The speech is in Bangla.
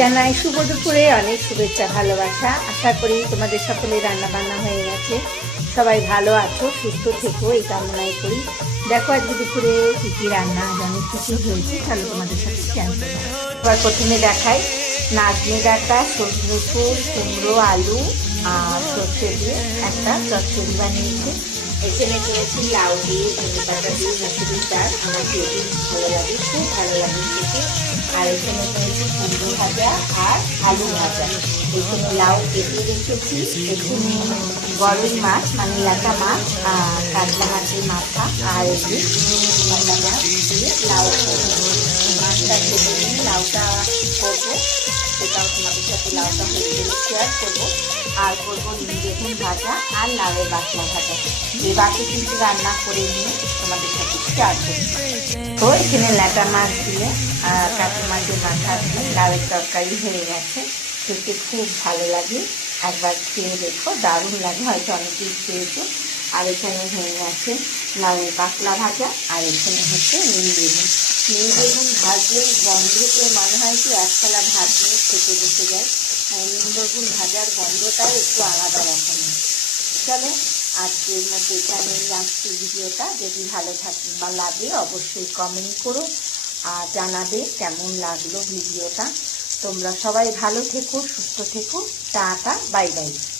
জানাই শুভ দুপুরে অনেক শুভেচ্ছা ভালোবাসা। আশা করি তোমাদের সকলে রান্না বান্না হয়ে গেছে, সবাই ভালো আছো, সুস্থ থেকো এই কামনাই করি। দেখো আজকে দুপুরে কী কী রান্না, অনেক কিছু হয়েছে, চলো তোমাদের সাথে শেয়ার করবো। এবার প্রথমে দেখাই নাজনে ডাঁটা, সজনে ফুল, কুমড়ো, আলু আর সর্ষে দিয়ে একটা চচ্চড়ি বানিয়েছে। এখানে করেছি লাউ দিয়ে, ধনে পাতা দিয়ে, মুসুরির ডাল, আমার খেতে ভালো লাগে, খুব ভালো লাগে খেতে। আর এখানে করেছি কুমড়ো ভাজা আর আলু ভাজা। এখানে লাউ কেটে রেখেছি, এখানে গরই মাছ মানে ল্যাটা মাছ আর কাতলা মাছের মাথা আর এই ল্যাটা মাছ দিয়ে লাউ মাছটা কেটে নিয়ে লাউটা করবো, সেটাও তোমাদের সাথে লাউটা হয়ে গেলে শেয়ার করবো। আর করবো নিম বেগুন ভাজা আর লাউয়ের বাটনা ভাজা। এই বাকি কিন্তু রান্না করে নিয়ে তোমাদের সাথে শেয়ার করবো। তো এখানে ল্যাটা মাছ দিয়ে কাতলা মাছের মাথা দিয়ে লাউয়ের তরকারি হয়ে গেছে, খেতে খুব ভালো লাগে, একবার খেয়ে দেখো, দারুণ লাগে, হয়তো অনেকেই খেয়েছো। আর এখানে হয়ে গেছে লাউয়ের বাটনা ভাজা, আর এখানে হচ্ছে নিম বেগুন। নিম বেগুন ভাজলে গন্ধতে মনে হয় কি এক থালা ভাত নিয়ে খেতে বসে যায়। নিম বেগুন ভাজার গন্ধটাও একটু আলাদা রকমের। চলো আজকের মতো এখানেই রাখছি ভিডিওটা। যদি ভালো থাকে বা লাগে অবশ্যই কমেন্ট করো আর জানাবে কেমন লাগলো ভিডিওটা। তোমরা সবাই ভালো থেকো, সুস্থ থেকো, টাটা, বাই বাই।